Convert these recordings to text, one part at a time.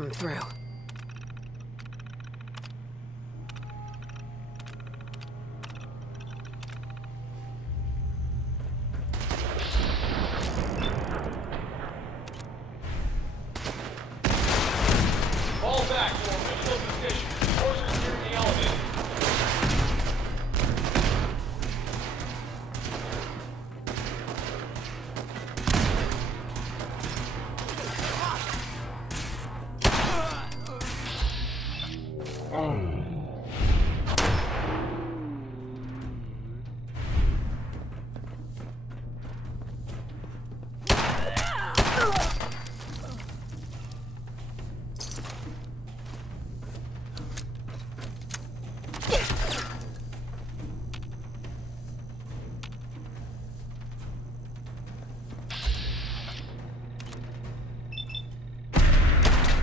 I'm through. Fall back to original position. Forces near the elevator.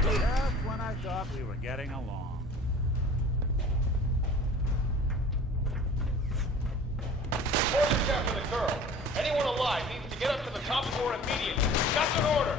Just when I thought we were getting along. Forces after the girl. Anyone alive needs to get up to the top floor immediately. That's an order.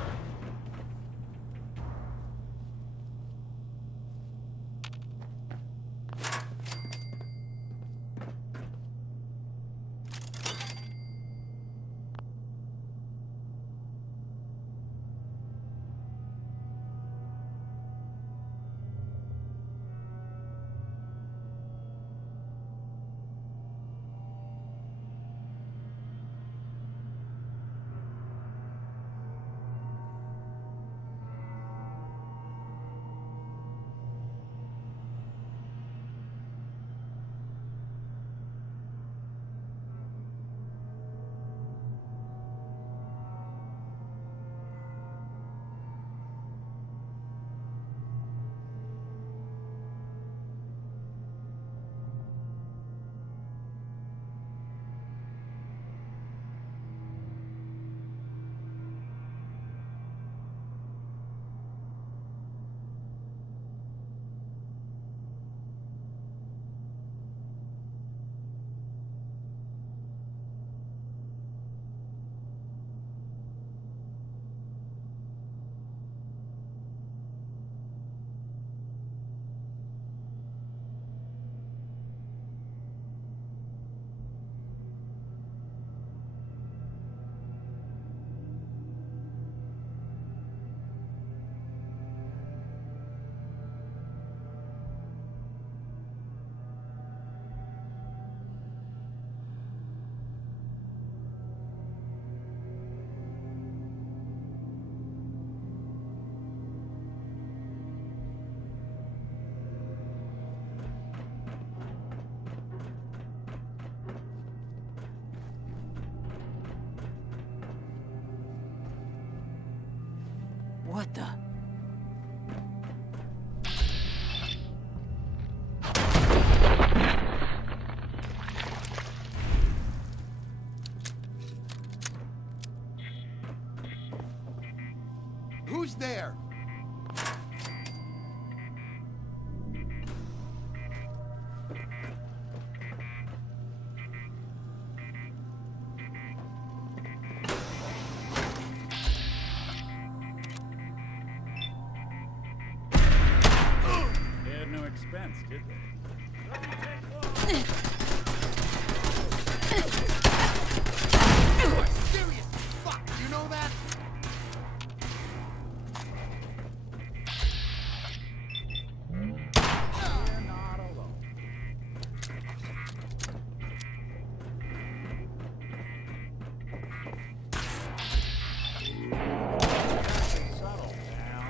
What the? Who's there? They had no expense, did they? You are serious as fuck, you know that? We're not alone. Subtle, pal.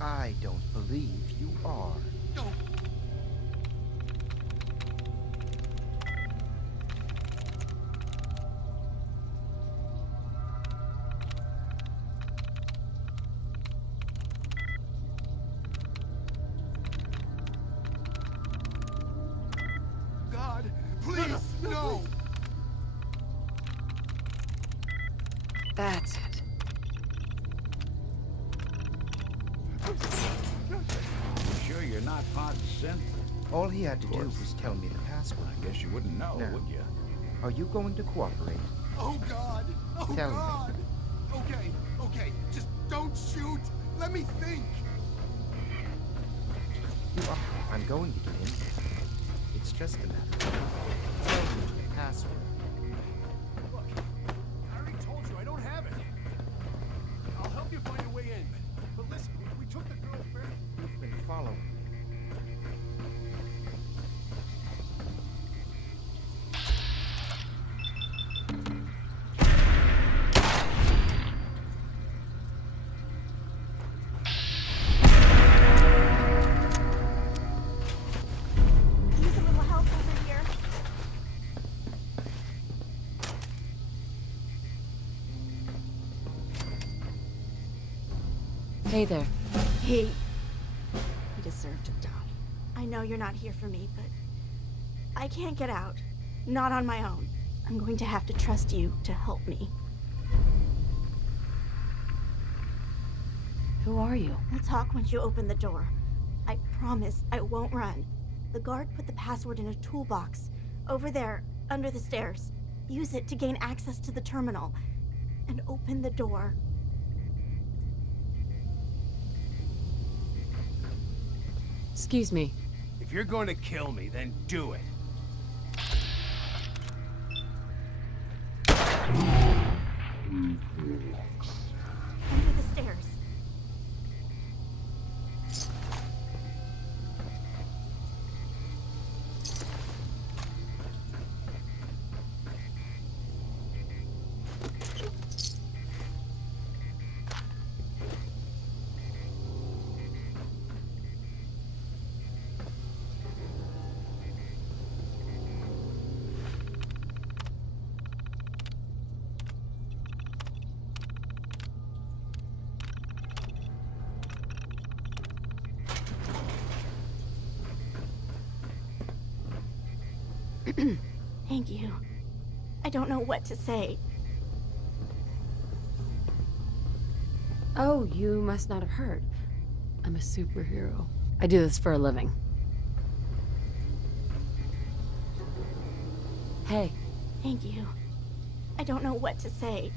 I don't believe you are. No. God, please, no. That's it. Sure you're not part synth? All he had to do was tell me the password. I guess you wouldn't know, No. would you? Are you going to cooperate? Oh God. Oh Tell me. God. Okay, okay. Just don't shoot. Let me think. You are. I'm going to get in. It's just a matter of tell me the password. Look, I already told you I don't have it. I'll help you find a way in. But listen, we took the girl fair. You've been following. Use a little help over here. Hey there. He deserved to die. I know you're not here for me, but I can't get out. Not on my own. I'm going to have to trust you to help me. Who are you? We'll talk once you open the door. I promise I won't run. The guard put the password in a toolbox over there, under the stairs. Use it to gain access to the terminal and open the door. Excuse me. If you're going to kill me, then do it. Under the stairs. Thank you. I don't know what to say. Oh, you must not have heard. I'm a superhero. I do this for a living. Hey, Thank you. I don't know what to say.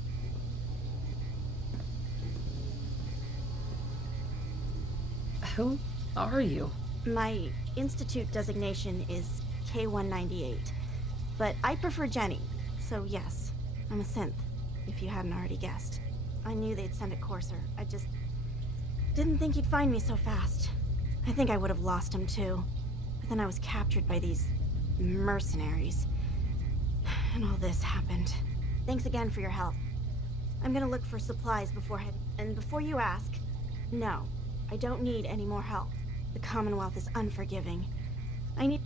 who are you? My institute designation is K-198, but I prefer Jenny, so yes, I'm a synth, if you hadn't already guessed. I knew they'd send a courser. I just didn't think he'd find me so fast. I think I would have lost him too, but then I was captured by these mercenaries. And all this happened. Thanks again for your help. I'm gonna look for supplies before heading. And before you ask, no, I don't need any more help. The Commonwealth is unforgiving. I need...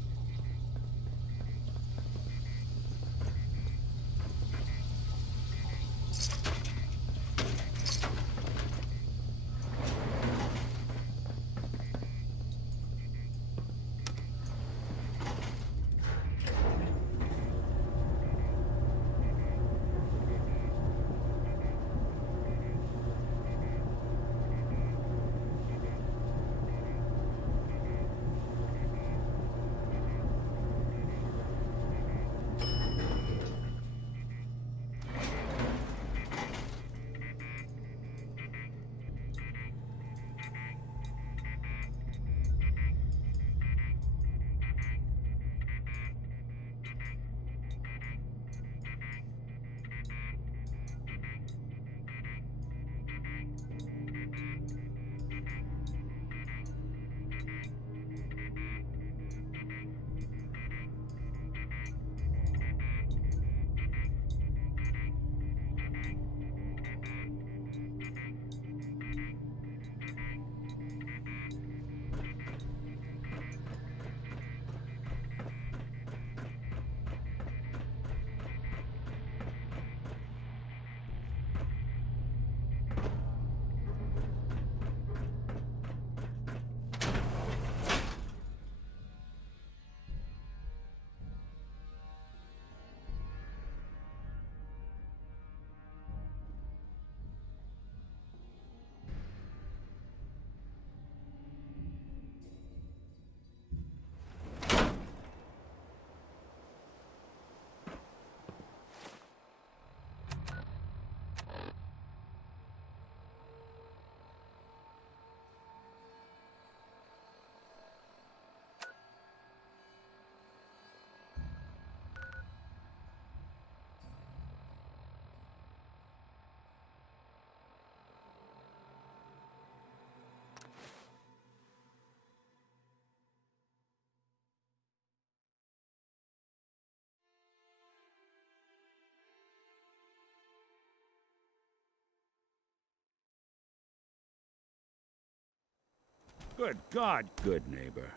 Good God, good neighbor.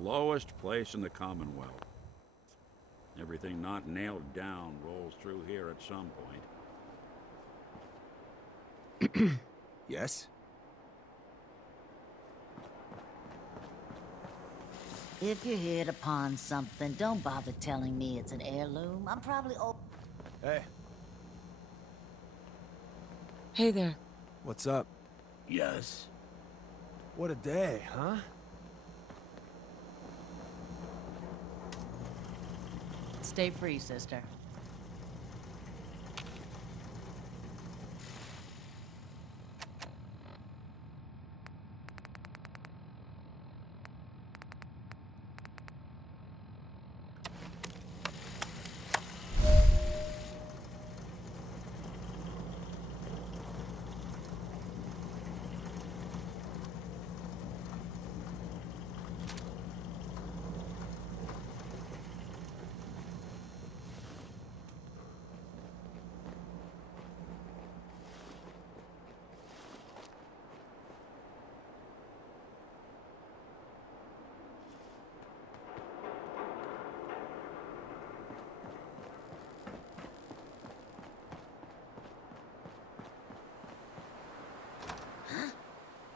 Lowest place in the Commonwealth. Everything not nailed down rolls through here at some point. Yes? If you hit upon something, don't bother telling me it's an heirloom. I'm probably Hey, Hey there. what's up? Yes. What a day, huh? Stay free, sister.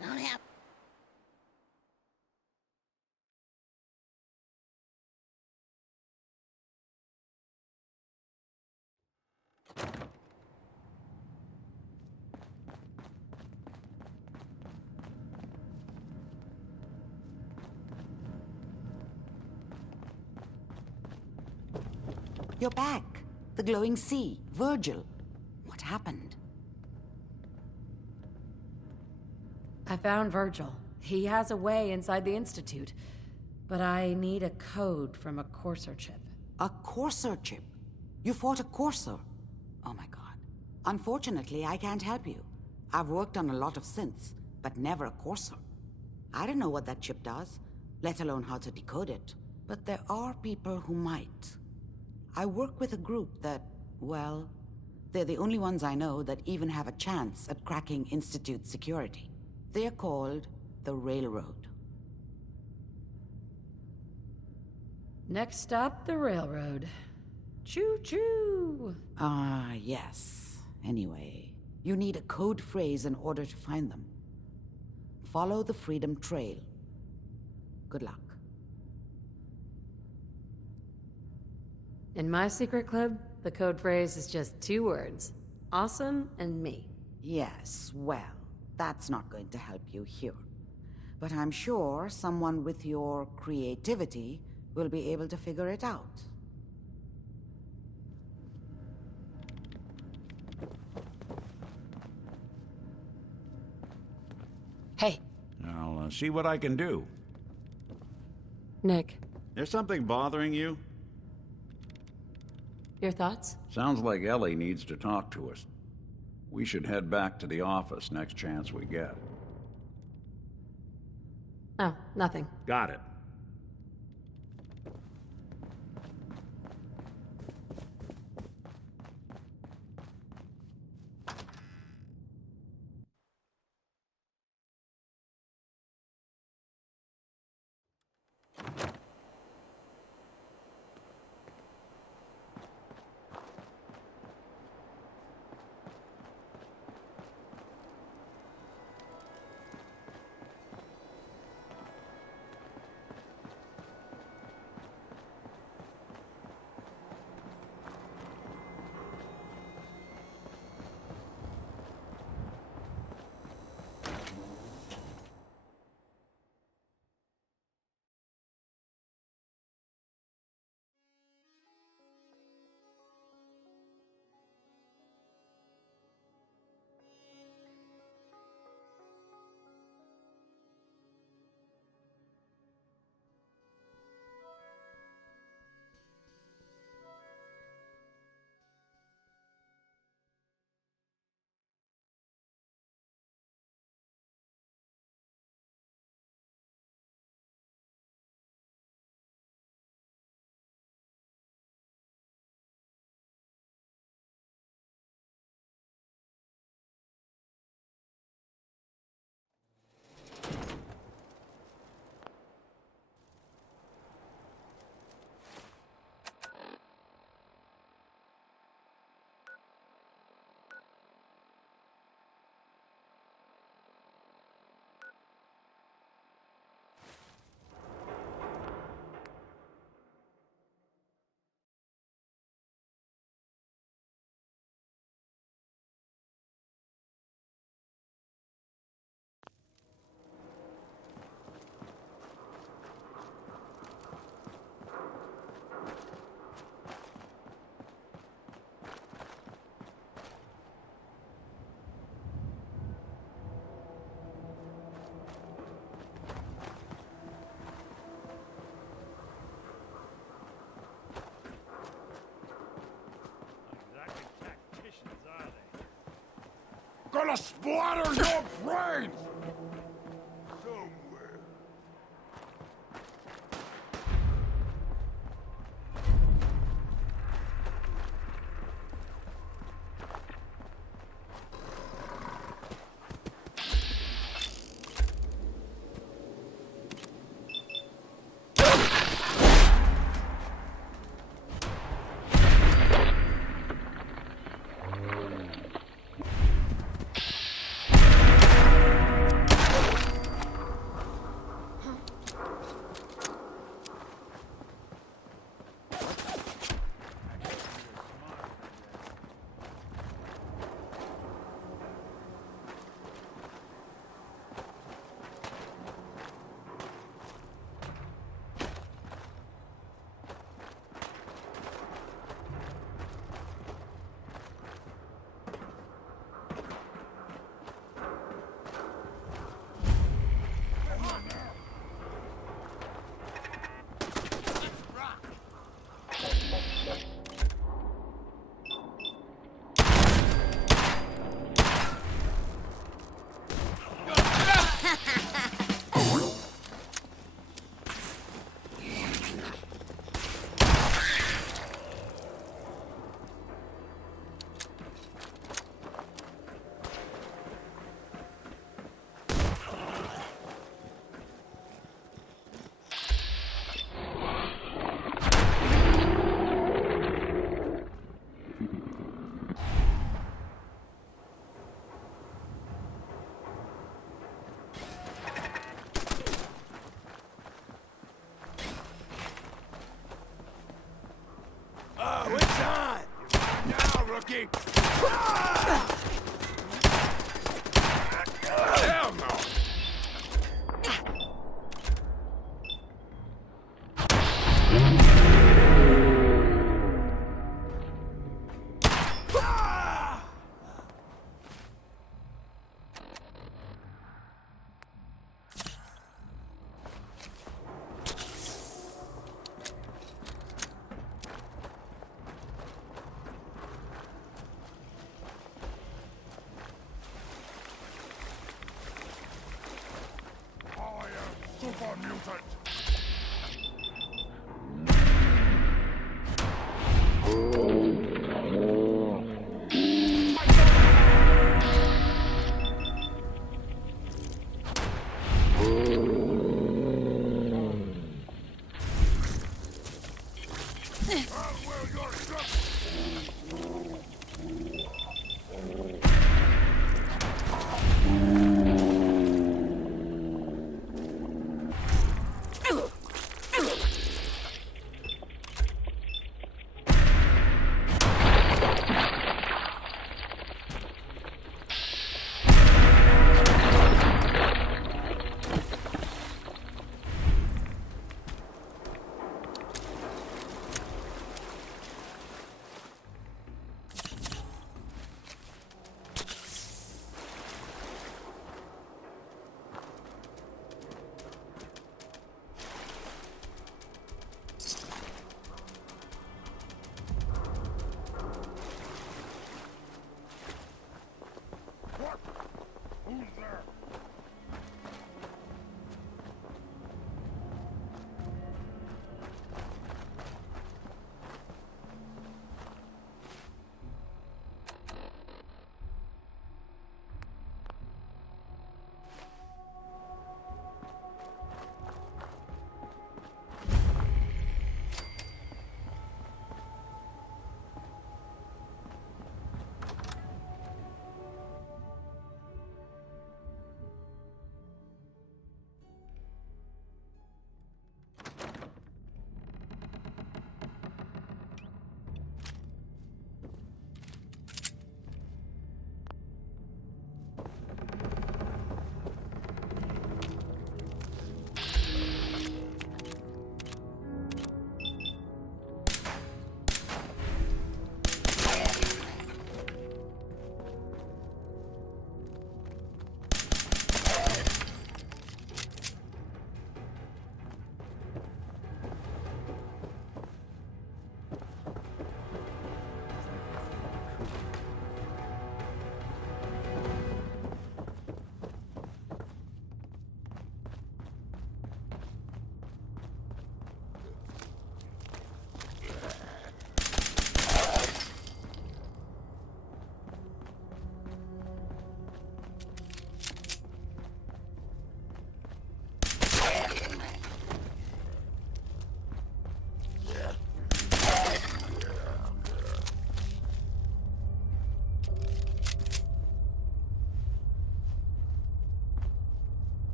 Don't have. You're back. The glowing sea. Virgil. What happened? I found Virgil. He has a way inside the Institute. But I need a code from a Courser chip. A Courser chip? You fought a Courser? Oh my god. Unfortunately, I can't help you. I've worked on a lot of synths, but never a Courser. I don't know what that chip does, let alone how to decode it. But there are people who might. I work with a group that, well, they're the only ones I know that even have a chance at cracking Institute security. They're called the Railroad. Next stop, the railroad. Choo-choo! Ah, yes. Anyway, you need a code phrase in order to find them. Follow the Freedom Trail. Good luck. In my secret club, the code phrase is just 2 words. Awesome and me. Yes, well, that's not going to help you here. But I'm sure someone with your creativity will be able to figure it out. Hey, I'll see what I can do. Nick, There's something bothering you? your thoughts? Sounds like Ellie needs to talk to us. We should head back to the office next chance we get. Oh, nothing. Got it. gonna splatter your brains! Somewhere. It's on! Now, rookie! Hell no! Super mutant!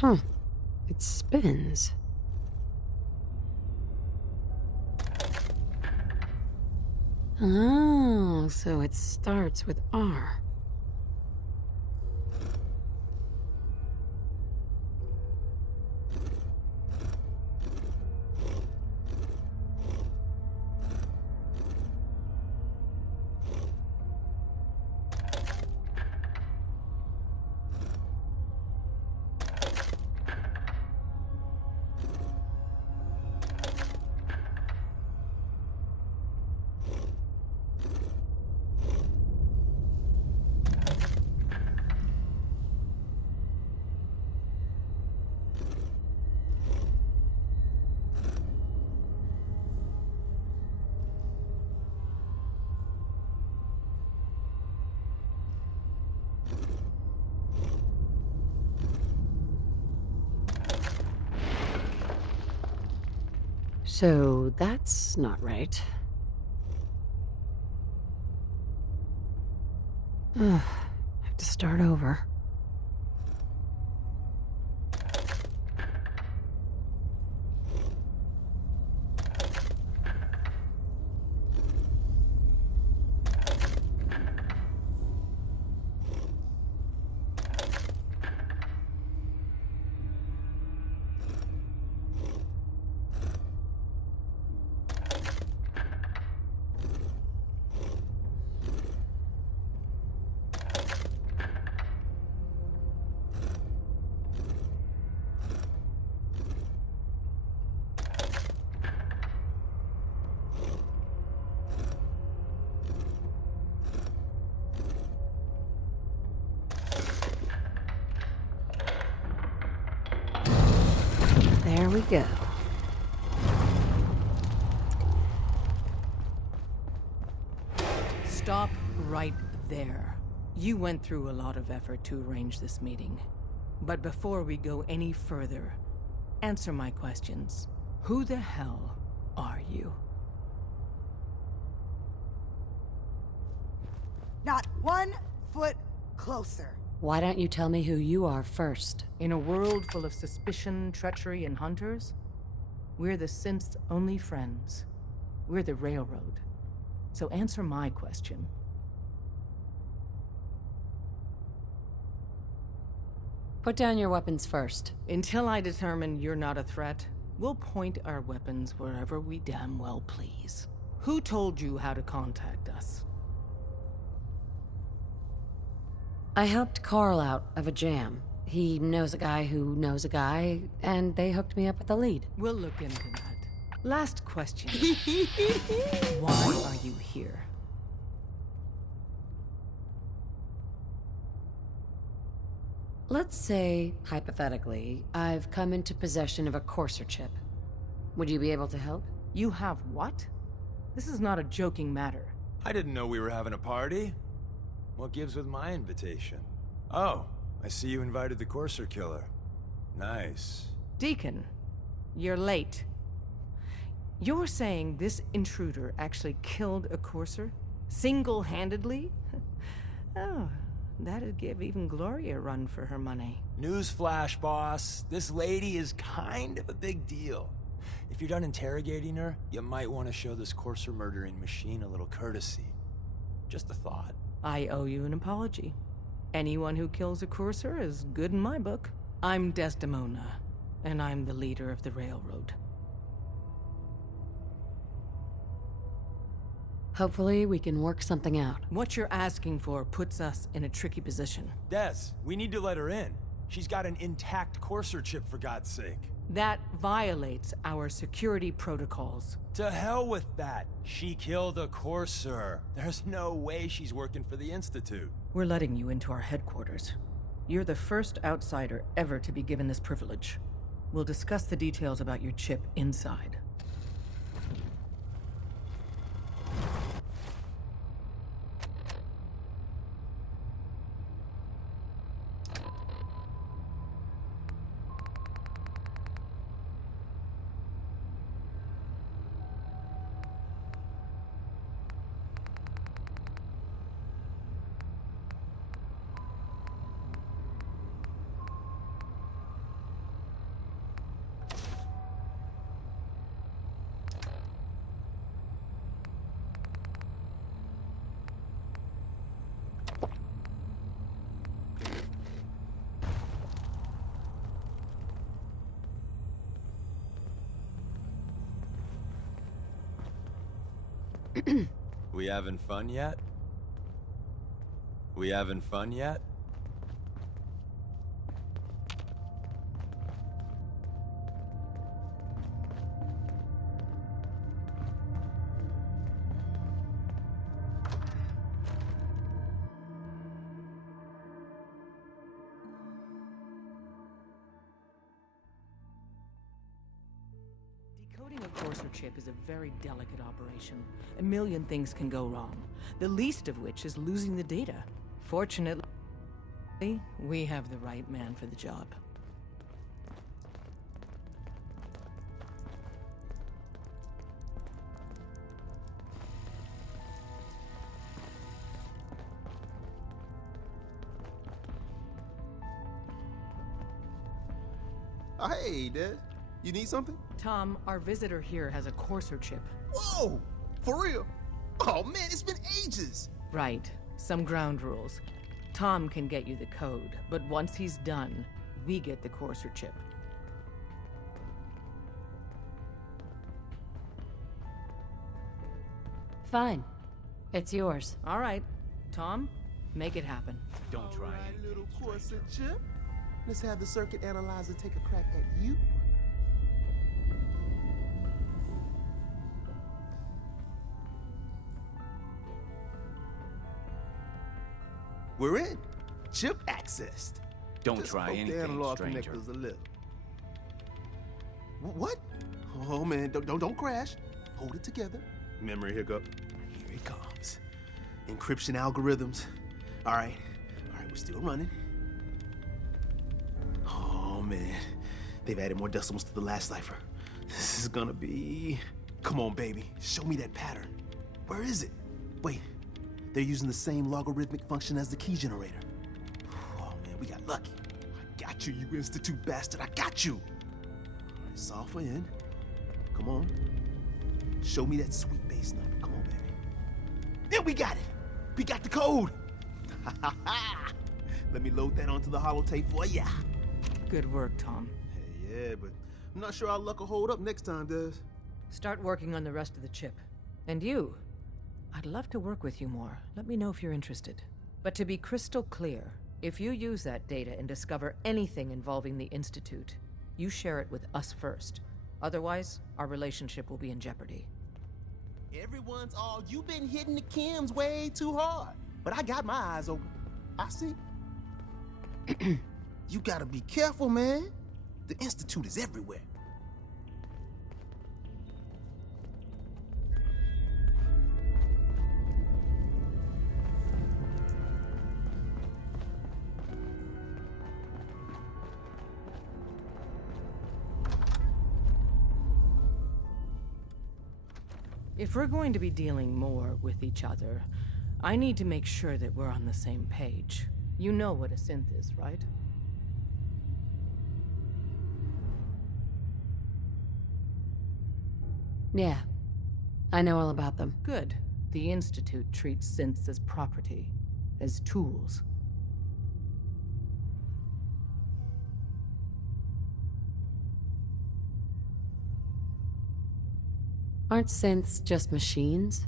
Huh. It spins. Oh, so it starts with R. So that's not right. Ugh, have to start over. There we go. Stop right there. You went through a lot of effort to arrange this meeting. But before we go any further, answer my questions. Who the hell are you? Not 1 foot closer. Why don't you tell me who you are first? In a world full of suspicion, treachery, and hunters, we're the synth's only friends. We're the Railroad. So answer my question. Put down your weapons first. Until I determine you're not a threat, we'll point our weapons wherever we damn well please. Who told you how to contact us? I helped Carl out of a jam. He knows a guy who knows a guy, and they hooked me up with a lead. We'll look into that. Last question. Why are you here? Let's say, hypothetically, I've come into possession of a Courser chip. Would you be able to help? You have what? This is not a joking matter. I didn't know we were having a party. What gives with my invitation? Oh, I see you invited the Courser killer. Nice. Deacon, you're late. You're saying this intruder actually killed a Courser? Single-handedly? Oh, that'd give even Gloria a run for her money. Newsflash, boss. This lady is kind of a big deal. If you're done interrogating her, you might want to show this Courser murdering machine a little courtesy. Just a thought. I owe you an apology. Anyone who kills a Courser is good in my book. I'm Desdemona, and I'm the leader of the Railroad. Hopefully, we can work something out. What you're asking for puts us in a tricky position. Des, we need to let her in. She's got an intact Courser chip, for God's sake. That violates our security protocols. To hell with that. She killed a Courser. There's no way she's working for the Institute. We're letting you into our headquarters. You're the first outsider ever to be given this privilege. We'll discuss the details about your chip inside. We having fun yet? We having fun yet? Decoding a Courser chip is a very delicate operation. A million things can go wrong, the least of which is losing the data. Fortunately, we have the right man for the job. Oh, hey, Des. You need something? Tom, our visitor here has a Courser chip. Whoa! For real? Oh, man, it's been ages! Right. Some ground rules. Tom can get you the code, but once he's done, we get the Courser chip. Fine. It's yours. All right. Tom, make it happen. Don't try Alright, little Corsair chip. Let's have the circuit analyzer take a crack at you. We're in. Chip accessed. Don't Just try poke the anything, analog stranger. connectors a little. What? Oh man, don't crash. Hold it together. Memory hiccup. Here it comes. Encryption algorithms. All right, we're still running. Oh man, they've added more decimals to the last cipher. This is gonna be... Come on, baby, show me that pattern. Where is it? Wait, they're using the same logarithmic function as the key generator. Oh man, we got lucky. I got you, you Institute bastard, I got you. All right, solve for n. Come on. Show me that sweet base number. Come on, baby. Then we got it. We got the code. Let me load that onto the holotape for ya. Good work, Tom. Hey, yeah, but I'm not sure our luck will hold up next time, Des. Start working on the rest of the chip. And you, I'd love to work with you more. Let me know if you're interested. But to be crystal clear, if you use that data and discover anything involving the Institute, you share it with us first. Otherwise, our relationship will be in jeopardy. Everyone's all, you've been hitting the chems way too hard. But I got my eyes open. I see. You gotta be careful, man. The Institute is everywhere. If we're going to be dealing more with each other, I need to make sure that we're on the same page. You know what a synth is, right? Yeah. I know all about them. Good. The Institute treats synths as property, as tools. Aren't synths just machines?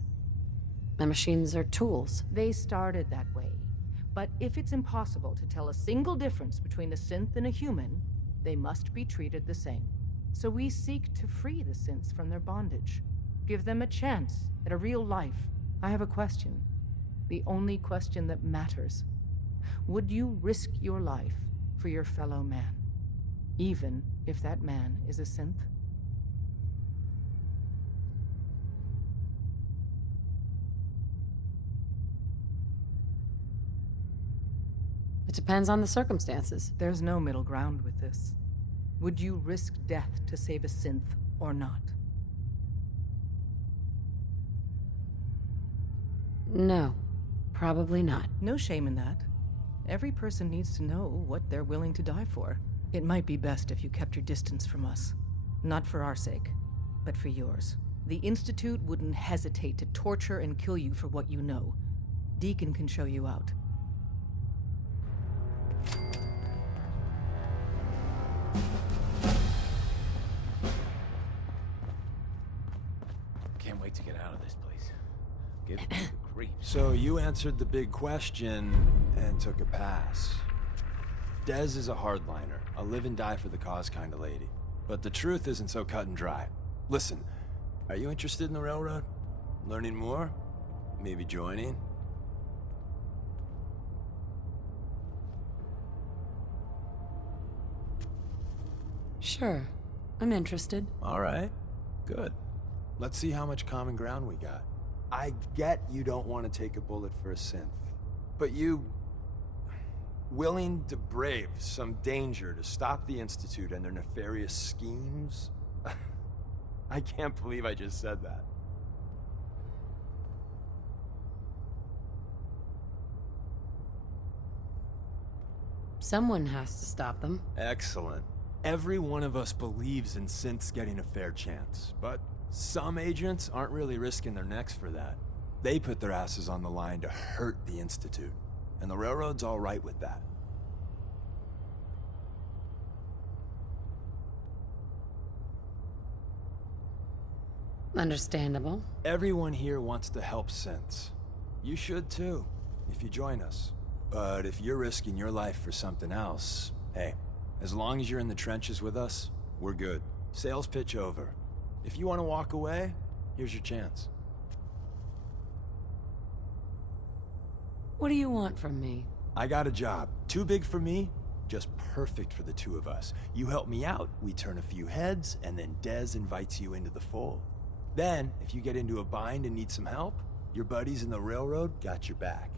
And machines are tools. They started that way. But if it's impossible to tell a single difference between a synth and a human, they must be treated the same. So we seek to free the synths from their bondage. Give them a chance at a real life. I have a question. The only question that matters. Would you risk your life for your fellow man? Even if that man is a synth? It depends on the circumstances. There's no middle ground with this. Would you risk death to save a synth or not? No, probably not. No shame in that. Every person needs to know what they're willing to die for. It might be best if you kept your distance from us. Not for our sake, but for yours. The Institute wouldn't hesitate to torture and kill you for what you know. Deacon can show you out. Can't wait to get out of this place. sleep. So you answered the big question and took a pass. Dez is a hardliner, a live and die for the cause kind of lady. But the truth isn't so cut and dry. Listen, are you interested in the railroad? Learning more? Maybe joining? Sure. I'm interested. All right, good. Let's see how much common ground we got. I get you don't want to take a bullet for a synth, but you... willing to brave some danger to stop the Institute and their nefarious schemes? I can't believe I just said that. Someone has to stop them. Excellent. Every one of us believes in synths getting a fair chance, but some agents aren't really risking their necks for that. They put their asses on the line to hurt the Institute, and the Railroad's all right with that. Understandable. Everyone here wants to help synths. You should too, if you join us. But if you're risking your life for something else, hey, as long as you're in the trenches with us, we're good. Sales pitch over. If you want to walk away, here's your chance. What do you want from me? I got a job. Too big for me, just perfect for the two of us. You help me out, we turn a few heads, and then Dez invites you into the fold. Then, if you get into a bind and need some help, your buddies in the Railroad got your back.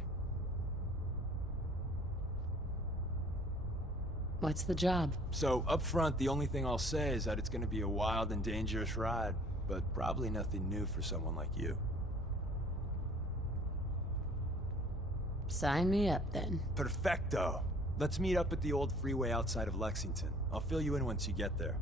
What's the job? So, up front, the only thing I'll say is that it's gonna be a wild and dangerous ride, but probably nothing new for someone like you. Sign me up, then. Perfecto! Let's meet up at the old freeway outside of Lexington. I'll fill you in once you get there.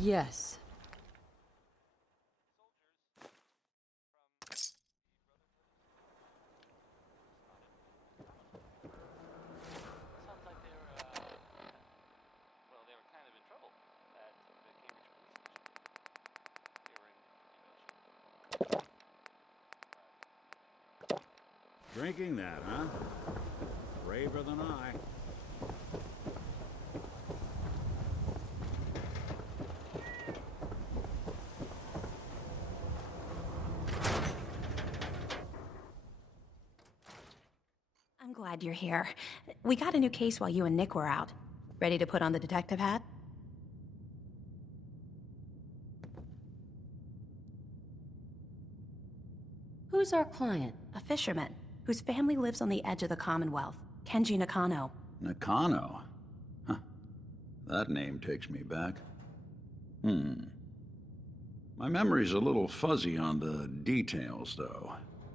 Yes. Drinking that, huh? Braver than I. glad you're here. We got a new case while you and Nick were out. Ready to put on the detective hat? Who's our client? A fisherman, whose family lives on the edge of the Commonwealth. Kenji Nakano. Nakano? Huh. That name takes me back. My memory's a little fuzzy on the details, though.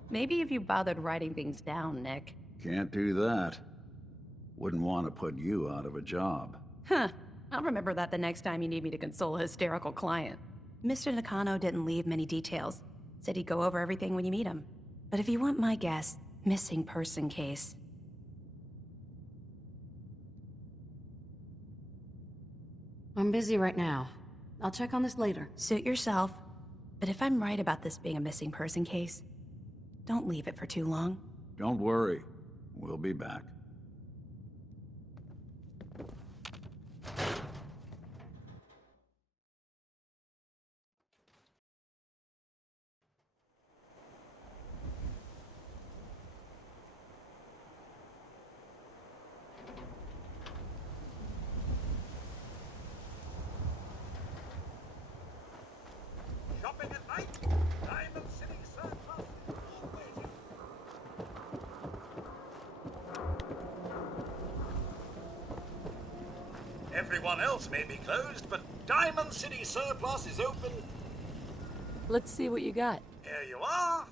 Maybe if you bothered writing things down, Nick. Can't do that. Wouldn't want to put you out of a job. Huh. I'll remember that the next time you need me to console a hysterical client. Mr. Nakano didn't leave many details. Said he'd go over everything when you meet him. But if you want my guess, missing person case. I'm busy right now. I'll check on this later. Suit yourself. But if I'm right about this being a missing person case, don't leave it for too long. Don't worry. We'll be back. Shopping at night? Diamond City Surplus. Everyone else may be closed, but Diamond City Surplus is open. Let's see what you got. Here you are.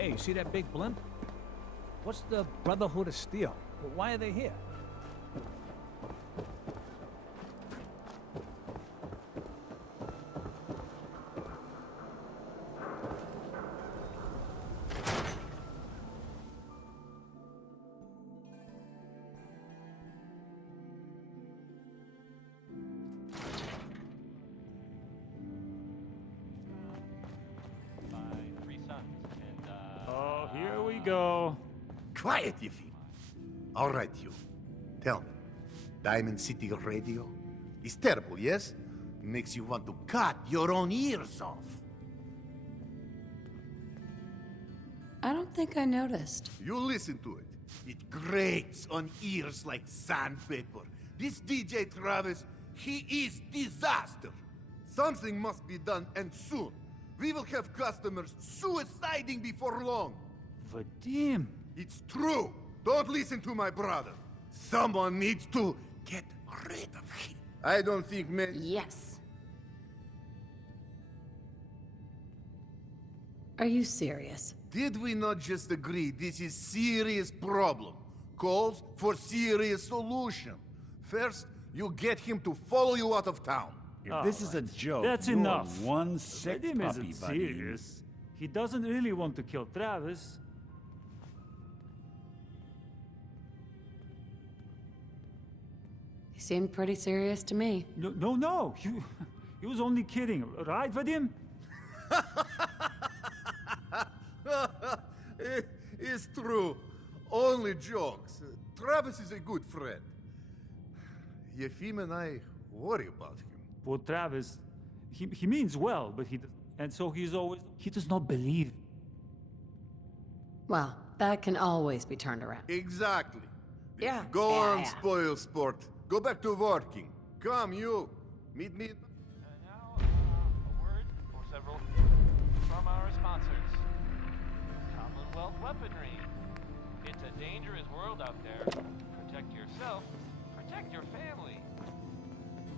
Hey, you see that big blimp? What's the Brotherhood of Steel? Why are they here? Here we go. Quiet, Yiffy. All right, you. Tell me, Diamond City Radio is terrible, yes? Makes you want to cut your own ears off. I don't think I noticed. You listen to it. It grates on ears like sandpaper. This DJ Travis, he is disaster. Something must be done, and soon. We will have customers suiciding before long. Vadim! It's true. Don't listen to my brother. Someone needs to get rid of him. I don't think Yes. Are you serious? Did we not just agree this is serious problem? Calls for serious solution. First, you get him to follow you out of town. If this is a joke, that's you're enough. one sick Vadim puppy, isn't buddy. serious. He doesn't really want to kill Travis. He seemed pretty serious to me. No. He was only kidding, right, Vadim? It's true. Only jokes. Travis is a good friend. Yefim and I worry about him. Poor Travis, he means well, but and so he does not believe. Well, that can always be turned around. Exactly. Yeah. Go on, yeah. spoil sport. Go back to working. Come, you. Meet me. And now, a word for several from our sponsors. Commonwealth Weaponry. It's a dangerous world out there. Protect yourself. Protect your family.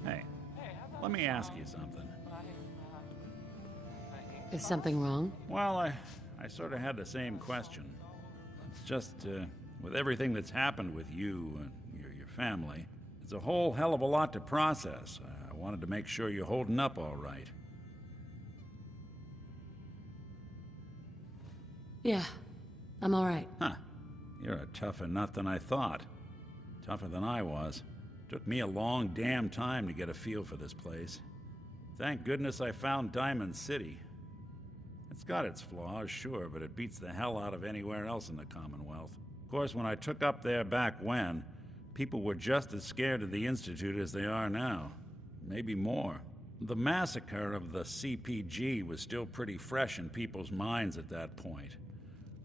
Hey, let me ask you something. Is something wrong? Well, I sort of had the same question. It's just, with everything that's happened with you and your family, it's a whole hell of a lot to process. I wanted to make sure you're holding up all right. Yeah, I'm all right. Huh. You're a tougher nut than I thought. Tougher than I was. Took me a long damn time to get a feel for this place. Thank goodness I found Diamond City. It's got its flaws, sure, but it beats the hell out of anywhere else in the Commonwealth. Of course, when I took up there back when, people were just as scared of the Institute as they are now. Maybe more. The massacre of the CPG was still pretty fresh in people's minds at that point,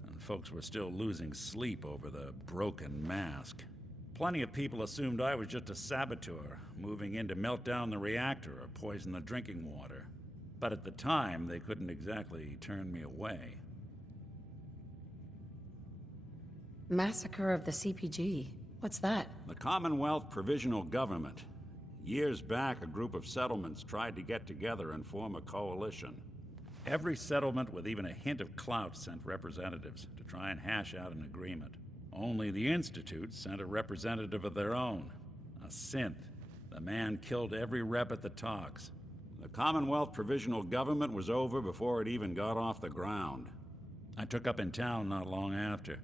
and folks were still losing sleep over the broken mask. Plenty of people assumed I was just a saboteur, moving in to melt down the reactor or poison the drinking water. But at the time, they couldn't exactly turn me away. Massacre of the CPG. What's that? The Commonwealth Provisional Government. Years back, a group of settlements tried to get together and form a coalition. Every settlement with even a hint of clout sent representatives to try and hash out an agreement. Only the Institute sent a representative of their own, a synth. The man killed every rep at the talks. The Commonwealth Provisional Government was over before it even got off the ground. I took up in town not long after.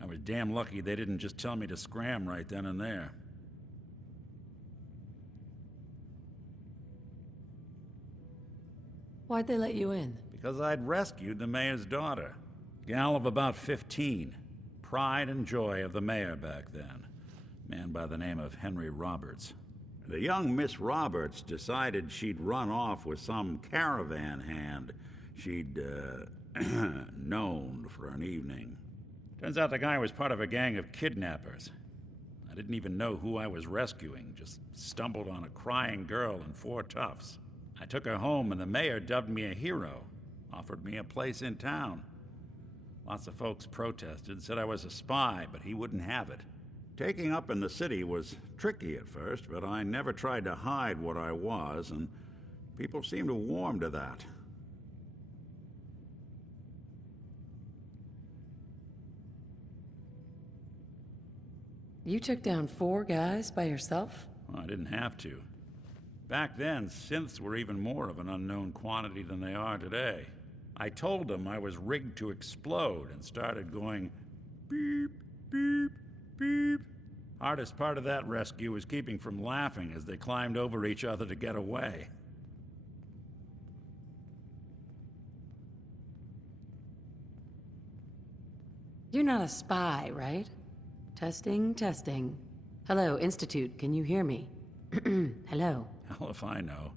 I was damn lucky they didn't just tell me to scram right then and there. Why'd they let you in? Because I'd rescued the mayor's daughter. Gal of about 15. Pride and joy of the mayor back then. Man by the name of Henry Roberts. The young Miss Roberts decided she'd run off with some caravan hand she'd, known for an evening. Turns out the guy was part of a gang of kidnappers. I didn't even know who I was rescuing, just stumbled on a crying girl and 4 toughs. I took her home and the mayor dubbed me a hero, offered me a place in town. Lots of folks protested, said I was a spy, but he wouldn't have it. Taking up in the city was tricky at first, but I never tried to hide what I was, and people seemed to warm to that. You took down 4 guys by yourself? Well, I didn't have to. Back then, synths were even more of an unknown quantity than they are today. I told them I was rigged to explode and started going beep, beep, beep. Hardest part of that rescue was keeping from laughing as they climbed over each other to get away. You're not a spy, right? Testing, testing. Hello, Institute, can you hear me? Hello. Hell if I know.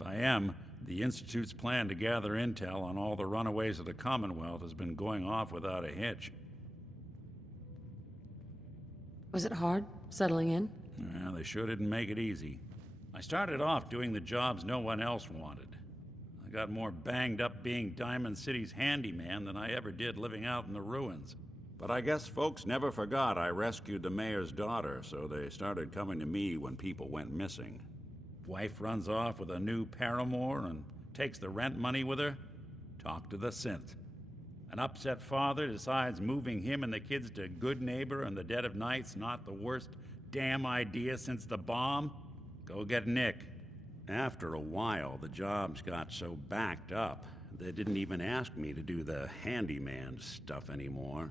If I am, the Institute's plan to gather intel on all the runaways of the Commonwealth has been going off without a hitch. Was it hard, settling in? Well, they sure didn't make it easy. I started off doing the jobs no one else wanted. I got more banged up being Diamond City's handyman than I ever did living out in the ruins. But I guess folks never forgot I rescued the mayor's daughter, so they started coming to me when people went missing. Wife runs off with a new paramour and takes the rent money with her. Talk to the synth. An upset father decides moving him and the kids to Good Neighbor in the dead of night's not the worst damn idea since the bomb. Go get Nick. After a while, the jobs got so backed up, they didn't even ask me to do the handyman stuff anymore.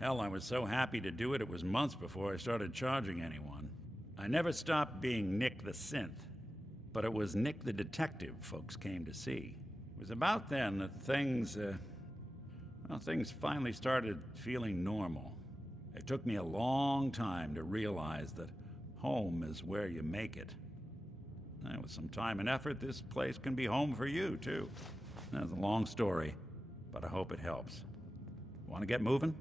Hell, I was so happy to do it, it was months before I started charging anyone. I never stopped being Nick the synth, but it was Nick the detective folks came to see. It was about then that things finally started feeling normal. It took me a long time to realize that home is where you make it. And with some time and effort, this place can be home for you, too. That's a long story, but I hope it helps. Want to get moving?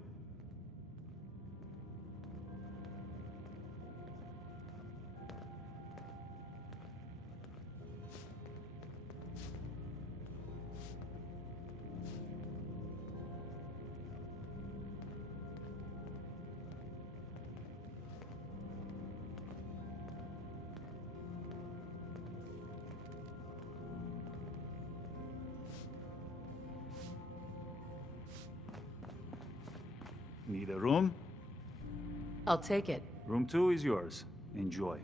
Need a room? I'll take it. Room 2 is yours. Enjoy.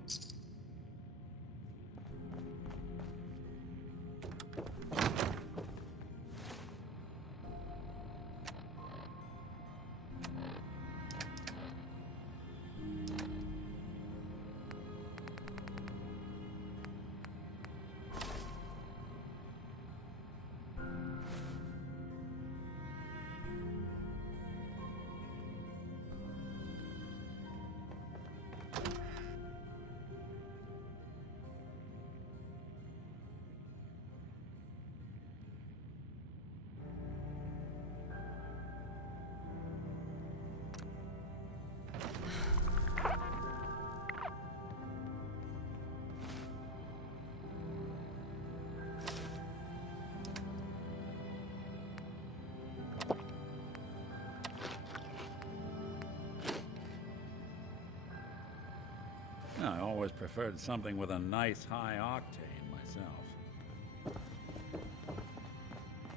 I always preferred something with a nice high octane myself.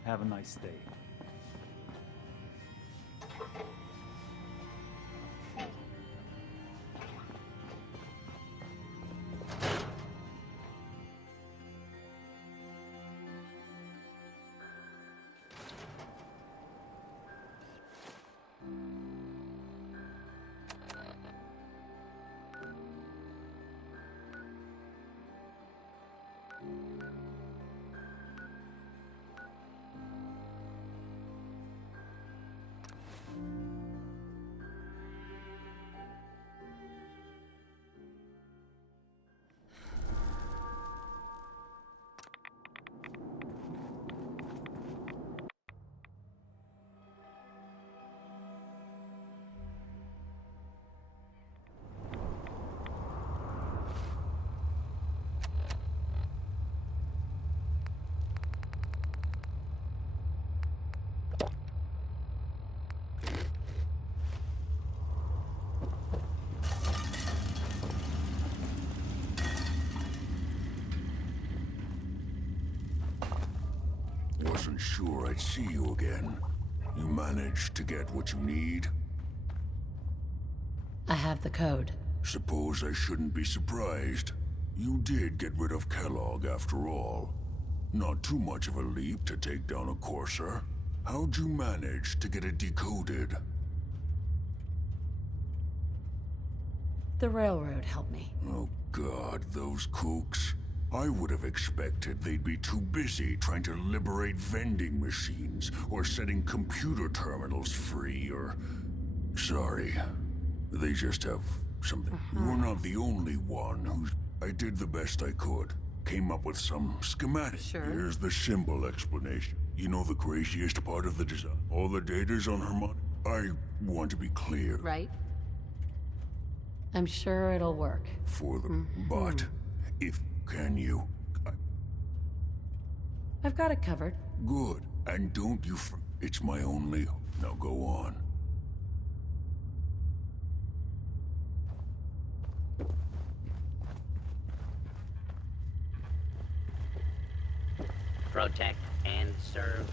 Have a nice day. Wasn't sure I'd see you again. You managed to get what you need? I have the code. Suppose I shouldn't be surprised. You did get rid of Kellogg after all. Not too much of a leap to take down a Courser. How'd you manage to get it decoded? The railroad helped me. Oh God, those kooks. I would have expected they'd be too busy trying to liberate vending machines or setting computer terminals free or... Sorry. They just have something. You're not the only one who's... I did the best I could. Came up with some schematic. Sure. Here's the simple explanation. You know the craziest part of the design? All the data's on Harmonic. I want to be clear. Right? I'm sure it'll work. For the... But, if... Can you? I've got it covered. Good. And don't you it's my only... Now go on. Protect and serve.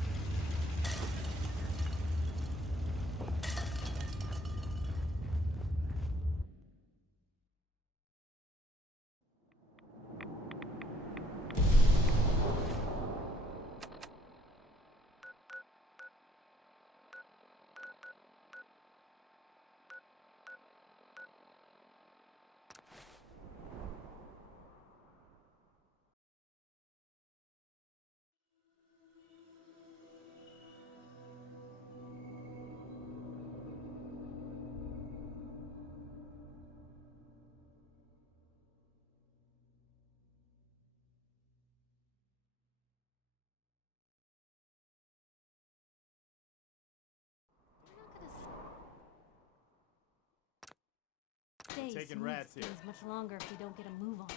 taking smooth rats here. things much longer if we don't get a move on.